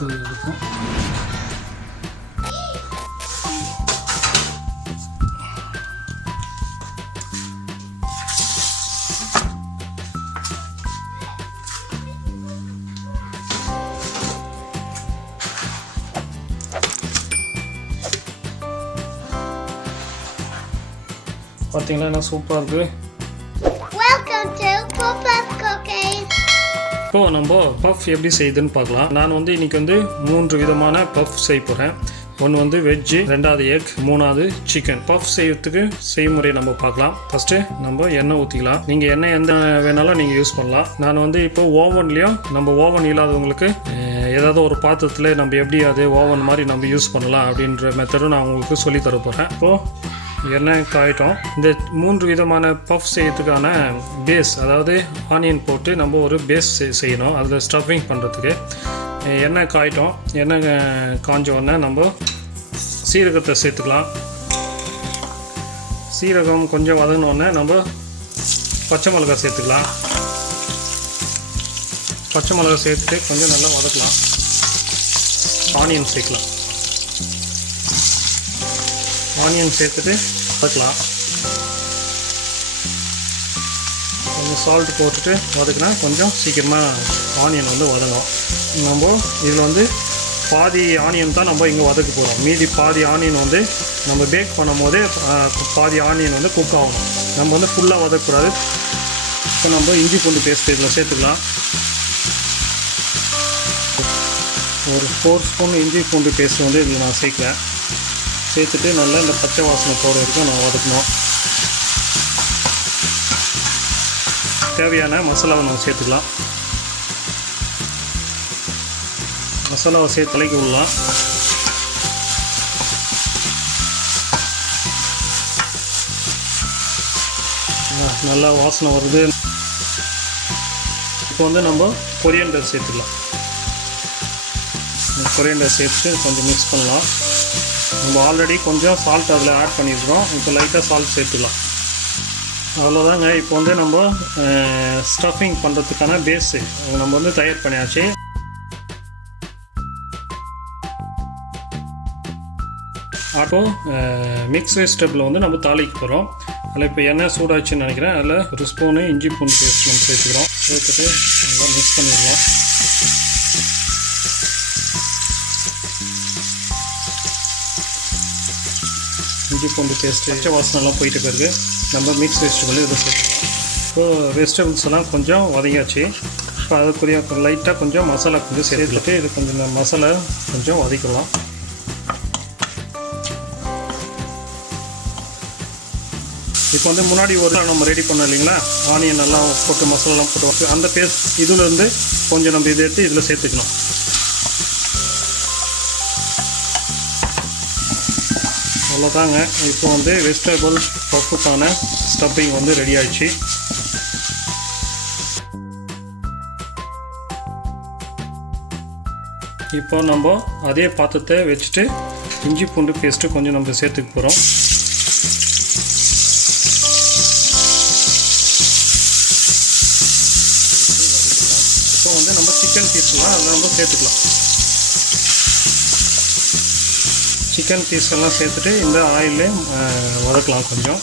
காற்று இருக்கும். பார்த்தீங்களா என்ன சூப்பராக இருக்குது. இப்போது நம்ம பஃப் எப்படி செய்யுதுன்னு பார்க்கலாம். நான் இன்றைக்கி 3 விதமான பஃப் செய்ய போகிறேன். ஒன்று வெஜ்ஜு, 2வது எக், 3வது சிக்கன். பஃப் செய்யறதுக்கு செய்முறை நம்ம பார்க்கலாம். ஃபஸ்ட்டு நம்ம எண்ணெய் ஊற்றிக்கலாம். நீங்கள் எண்ணெய் எந்த வேணாலும் நீங்கள் யூஸ் பண்ணலாம். நான் இப்போ ஓவன்லேயும் நம்ம ஓவன் இல்லாதவங்களுக்கு ஏதாவது ஒரு பாத்திரத்தில் நம்ம எப்படி அது ஓவன் மாதிரி நம்ம யூஸ் பண்ணலாம் அப்படின்ற மெத்தடும் நான் உங்களுக்கு சொல்லி தர போகிறேன். இப்போது எண்ணெய் காயிட்டோம். இந்த 3 விதமான பஃப் செய்யறதுக்கான பேஸ், அதாவது ஆனியன் போட்டு நம்ம ஒரு பேஸ் செய்யணும். அதில் ஸ்டஃபிங் பண்ணுறதுக்கு எண்ணெய் காயிட்டோம். எண்ணெய் காஞ்ச உடனே நம்ம சீரகத்தை சேர்த்துக்கலாம். சீரகம் கொஞ்சம் வதங்கினோடனே நம்ம பச்சை மிளகாய் சேர்த்துக்கலாம். பச்சை மிளகாய் சேர்த்துட்டு கொஞ்சம் நல்லா வதக்கலாம். ஆனியன் சேர்க்கலாம். ஆனியன் சேர்த்துட்டு வதக்கலாம். கொஞ்சம் சால்ட் போட்டுட்டு வதக்கினா கொஞ்சம் சீக்கிரமாக ஆனியன் வதங்கும். நம்ம இதில் பாதி ஆனியன் தான் நம்ம இங்கே வதக்க போகிறோம். மீதி பாதி ஆனியன் நம்ம பேக் பண்ணும் போதே பாதி ஆனியன் குக் ஆகணும். நம்ம ஃபுல்லாக வதக்கக்கூடாது. இப்போ நம்ம இஞ்சி பூண்டு பேஸ்ட் இதில் சேர்த்துக்கலாம். ஒரு 4 ஸ்பூன் இஞ்சி பூண்டு பேஸ்ட் இதில் நான் சேர்க்குறேன். சேர்த்துட்டு நல்லா இந்த பச்சை வாசனை போகிற வரைக்கும் நான் வதக்கணும். தேவையான மசாலாவை நம்ம சேர்த்துக்கலாம். மசாலாவை சேர்த்து கலக்கி விடலாம். நல்லா வாசனை வருது. இப்போ நம்ம கொரியண்டர் சேர்த்துக்கலாம். கொரியண்டர் சேர்த்து கொஞ்சம் மிக்ஸ் பண்ணலாம். நம்ம ஆல்ரெடி கொஞ்சம் சால்ட் அதில் ஆட் பண்ணியிருக்கிறோம். இப்போ லைட்டாக சால்ட் சேர்த்துக்கலாம். அவ்வளோதாங்க. இப்போ நம்ம ஸ்டஃபிங் பண்ணுறதுக்கான பேஸு நம்ம தயார் பண்ணியாச்சு. அப்போது மிக்ஸ் வெஜிடபிள் நம்ம தாளிக்க போகிறோம். அதில் இப்போ எண்ணெய் சூடாச்சுன்னு நினைக்கிறேன். அதில் ஒரு ஸ்பூனு இஞ்சி பூண்டு பேஸ்ட் நம்ம சேர்த்துக்கிறோம். சேர்த்துட்டு நல்லா மிக்ஸ் பண்ணிடலாம். இஞ்சி பூண்டு பேஸ்ட்டு பச்சை வாசனைலாம் போயிட்டு பிறகு நம்ம மிக்ஸ் வெஜிடபிள் இதை சேர்த்துக்கலாம். இப்போது வெஜிடபிள்ஸ் எல்லாம் கொஞ்சம் வதங்கியாச்சு. இப்போ அதுக்குரிய லைட்டாக கொஞ்சம் மசாலா கொஞ்சம் சேர்த்துட்டு இது கொஞ்சம் மசாலா கொஞ்சம் வதக்கலாம். இப்போ முன்னாடி ஒரு நம்ம ரெடி பண்ணோம் இல்லைங்களா, ஆனியன் நல்லா போட்டு மசாலாலாம் போட்டு அந்த பேஸ்ட் இதுலேருந்து கொஞ்சம் நம்ம இதை எடுத்து இதில் சேர்த்துக்கணும். அவ்வளோதாங்க. இப்போ வெஜிடபிள் பஃப்புக்கான ஸ்டஃபிங் ரெடி ஆயிடுச்சு. இப்போ நம்ம அதே பாத்திரத்தை வச்சுட்டு இஞ்சி பூண்டு பேஸ்ட்டு கொஞ்சம் நம்ம சேர்த்துக்க போகிறோம். இப்போ நம்ம சிக்கன் பீஸ்லாம் அதை நம்ம சேர்த்துக்கலாம். சிக்கன் பீஸ் எல்லாம் சேர்த்துட்டு இந்த ஆயிலே வதக்கலாம். கொஞ்சம்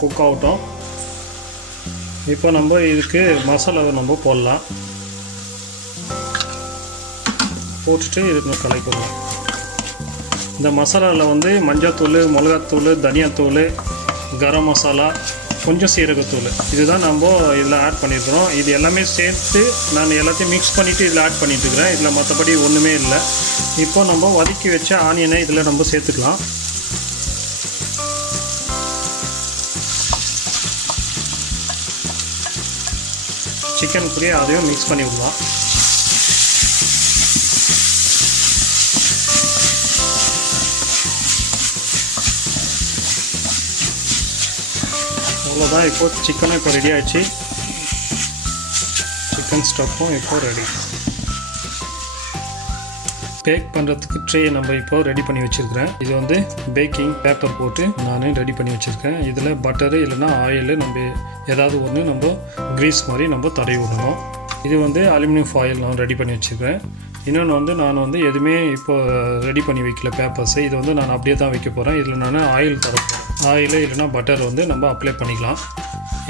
குக் ஆகட்டும். இப்போ நம்ம இதுக்கு மசாலாவை நம்ம போடலாம். போட்டுட்டு இதுக்கு கலக்கிடலாம். இந்த மசாலாவில் மஞ்சள்தூள், மிளகாத்தூள், தனியாத்தூள், கரம் மசாலா, கொஞ்சம் சீரகத்தூள் இதுதான் நம்ம இதில் ஆட் பண்ணியிருக்கிறோம். இது எல்லாமே சேர்த்து நான் எல்லாத்தையும் மிக்ஸ் பண்ணிவிட்டு இதில் ஆட் பண்ணிட்டுருக்கிறேன். இதில் மற்றபடி ஒன்றுமே இல்லை. இப்போ நம்ம வதக்கி வச்ச ஆனியனை இதில் நம்ம சேர்த்துக்கலாம். சிக்கன் கூடயே அதையும் மிக்ஸ் பண்ணி விடலாம். அவ்வளோதான். இப்போது சிக்கனும் இப்போ ரெடி ஆகிடுச்சு. சிக்கன் ஸ்டஃப்பும் இப்போது ரெடி. பேக் பண்ணுறதுக்கு ட்ரே நம்ம இப்போது ரெடி பண்ணி வச்சுருக்கிறேன். இது பேக்கிங் பேப்பர் போட்டு நான் ரெடி பண்ணி வச்சுருக்கேன். இதில் பட்டரு இல்லைன்னா ஆயில் நம்ம ஏதாவது ஒன்று நம்ம க்ரீஸ் மாதிரி நம்ம தடவி விடணும். இது வந்து அலுமினியம் ஃபாயில் நான் ரெடி பண்ணி வச்சுருக்கேன். இன்னொன்று வந்து நான் வந்து எதுவுமே இப்போ ரெடி பண்ணி வைக்கல பேப்பர்ஸு. இது வந்து நான் அப்படியே தான் வைக்க போகிறேன். இதில் நான் ஆயில் தரப்போகிறேன். ஆயில் இல்லைனா பட்டர் வந்து நம்ம அப்ளை பண்ணிக்கலாம்.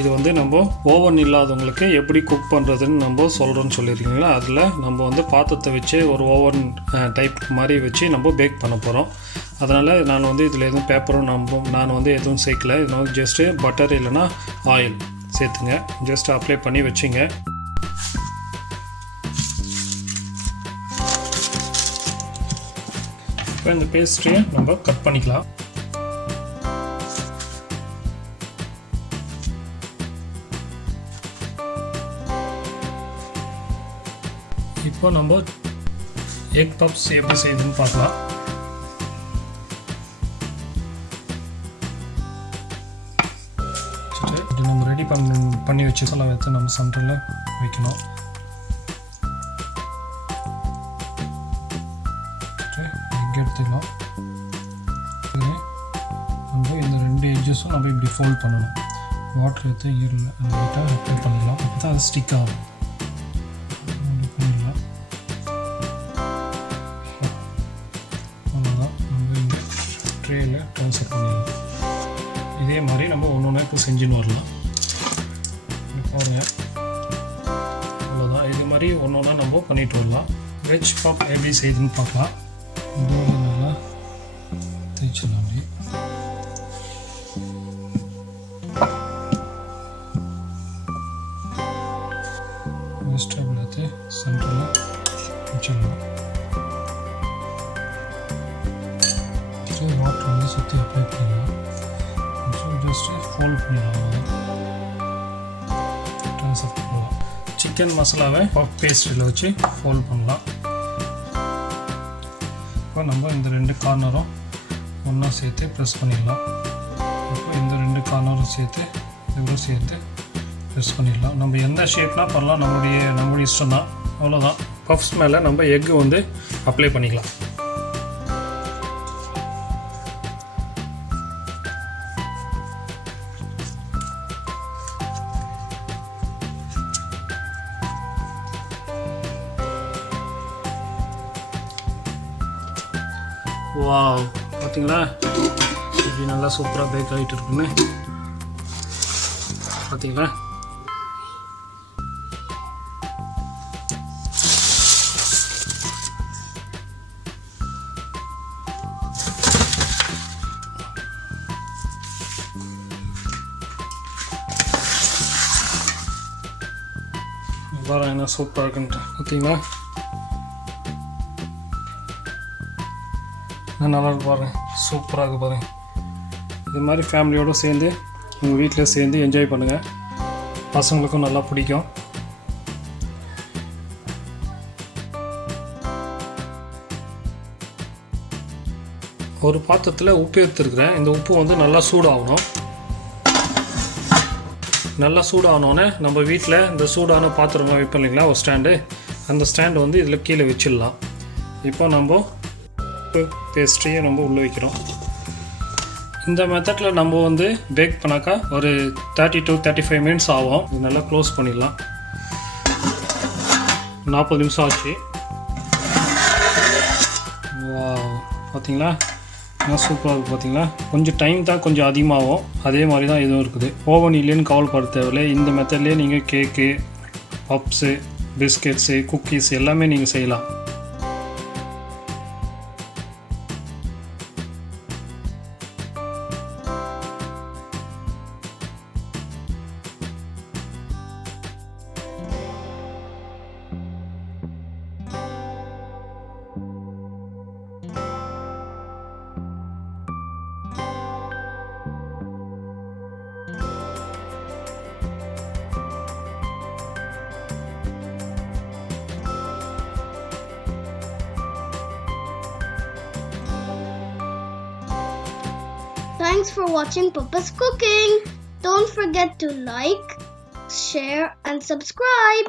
இது வந்து நம்ம ஓவன் இல்லாதவங்களுக்கு எப்படி குக் பண்ணுறதுன்னு நம்ம சொல்கிறோன்னு சொல்லியிருக்கீங்களா, அதில் நம்ம வந்து பாத்திரத்தை வச்சு ஒரு ஓவன் டைப் மாதிரி வச்சு நம்ம பேக் பண்ண போகிறோம். அதனால் நான் வந்து இதில் எதுவும் பேப்பரும் நான் வந்து எதுவும் சேர்க்கல. இது வந்து ஜஸ்ட்டு பட்டர் இல்லைனா ஆயில் சேர்த்துங்க. ஜஸ்ட் அப்ளை பண்ணி வச்சுங்க. இப்போ இந்த பேஸ்ட்ரியை நம்ம கட் பண்ணிக்கலாம். இப்போ நம்ம எக் பப்ஸ் எப்படி செய்யுதுன்னு பார்க்கலாம். சரி, இது நம்ம ரெடி பண்ணி வச்சு எல்லாம் எடுத்து நம்ம சென்டரில் வைக்கணும். எக் எடுத்துக்கலாம். நம்ம இந்த 2 எட்ஜஸும் நம்ம இப்படி ஃபோல்ட் பண்ணணும். வாட்டர் எடுத்து லைட்டாக அப்ளை பண்ணிடலாம். அப்போ தான் அது ஸ்டிக் ஆகும். ட்ரேயில் ட்ரான்ஸ்ஃபர் பண்ணிடலாம். இதே மாதிரி நம்ம ஒன்று இப்போ செஞ்சுன்னு வரலாம். பாருங்க, அவ்வளோதான். இது மாதிரி ஒன்றா நம்ம பண்ணிட்டு வரலாம். வெஜ் பப் எப்படி செய்யுதுன்னு பார்க்கலாம். நல்லா தேய்ச்சிடலாம். அப்படி வெஜிடபிள் எடுத்து சென்டரில் வச்சிடலாம். வாட்டர் வந்து சுற்றி அப்ளை பண்ணிடலாம். ஜஸ்ட்டு ஃபோல்ட் பண்ணிடலாம். ட்ரான்ஸ்ஃபர் பண்ணலாம். சிக்கன் மசாலாவை பஃப் பேஸ்ட்ரியில் வச்சு ஃபோல்ட் பண்ணலாம். இப்போ நம்ம இந்த 2 கார்னரும் ஒன்றா சேர்த்து ப்ரெஸ் பண்ணிடலாம். இப்போ இந்த 2 கார்னரும் சேர்த்து இதுவும் சேர்த்து ப்ரெஸ் பண்ணிடலாம். நம்ம எந்த ஷேப்னால் பண்ணலாம், நம்மளுடைய இஷ்டம் தான். அவ்வளோதான். பஃப்ஸ் மேலே நம்ம எக்கு வந்து அப்ளை பண்ணிக்கலாம். வாவ், பார்த்தீங்களா இப்படி நல்லா சூப்பராக பேக் ஆகிட்டு இருக்குன்னு பார்த்தீங்களா. பாருங்க என்ன சூப்பராக இருக்குன்ட்டு பார்த்தீங்களா. நல்லா இருக்கு பாருங்க, சூப்பராக இருக்குது பாருங்க. இது மாதிரி ஃபேமிலியோடு சேர்ந்து உங்கள் வீட்டில் சேர்ந்து என்ஜாய் பண்ணுங்கள். பசங்களுக்கும் நல்லா பிடிக்கும். ஒரு பாத்திரத்தில் உப்பு எடுத்துருக்குறேன். இந்த உப்பு வந்து நல்லா சூடாகணும். நல்லா சூடானோடனே நம்ம வீட்டில் இந்த சூடான பாத்திரமாக வைப்போம் இல்லைங்களா, ஒரு ஸ்டாண்டு. அந்த ஸ்டாண்டு வந்து இதில் கீழே வச்சிடலாம். இப்போ நம்ம பேஸ்ட்ரியை நம்ம உள்ளே வைக்கிறோம். இந்த மெத்தடில் நம்ம வந்து பேக் பண்ணாக்கா ஒரு 30 to 35 மினிட்ஸ் ஆகும். இது நல்லா க்ளோஸ் பண்ணிடலாம். 40 நிமிஷம் ஆச்சு. பார்த்தீங்களா என்ன சூப்பராக இருக்குது பார்த்தீங்களா. கொஞ்சம் டைம் தான் கொஞ்சம் அதிகமாகும். அதே மாதிரி தான் இதுவும் இருக்குது. ஓவன் இல்லைன்னு கவலைப்பட தேவையில்லை. இந்த மெத்தட்லேயே நீங்கள் கேக்கு, பப்ஸு, பிஸ்கெட்ஸு, குக்கீஸ் எல்லாமே நீங்கள் செய்யலாம். Thanks for watching Papa's Cooking. Don't forget to like, share and subscribe.